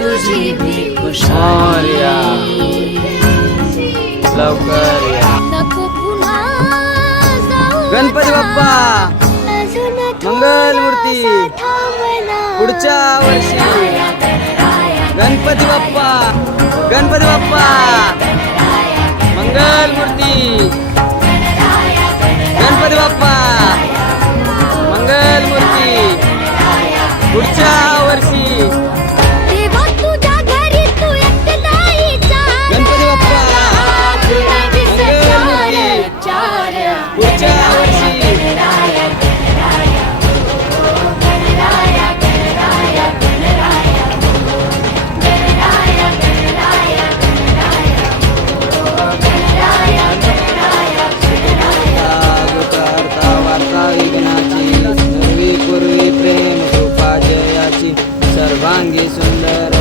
तुझी भी खुशाली लवकर या. नको पुन्हा जाऊ गणपती बाप्पा अजून मंगल मूर्ती पुढच्या वर्षी. गणपती बाप्पा गणपती बाप्पा मंगल मूर्ती. गणपती बाप्पा मंगल मूर्ती पुढच्या वर्षी. तेव्हा तुझ्या घरी तू एकटा जायचा. गणपती बाप्पा मंगल मूर्ती पुढच्या वर्षी. सर्वांगी सुंदर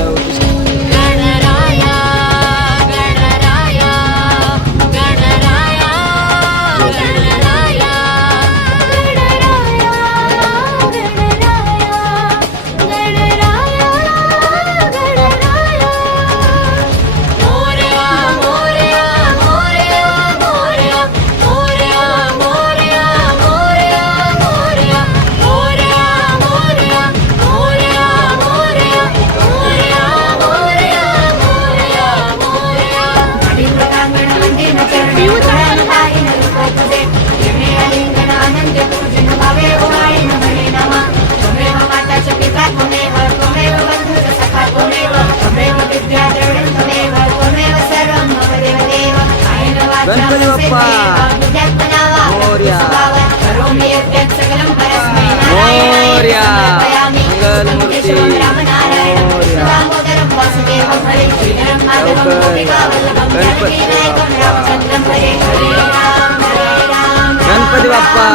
गणराया गणराया गणराया गणराया गणराया गणराया. मोरया मोरया मोरया मोरया मोरया मोरया मोरया मोरया मोरया मोरया मोरया मोरया मोरया मोरया मोरया मोरया. गणपती बाप्पा मोरया मोरया मंगल मूर्ती मोरया गणपती बाप्पा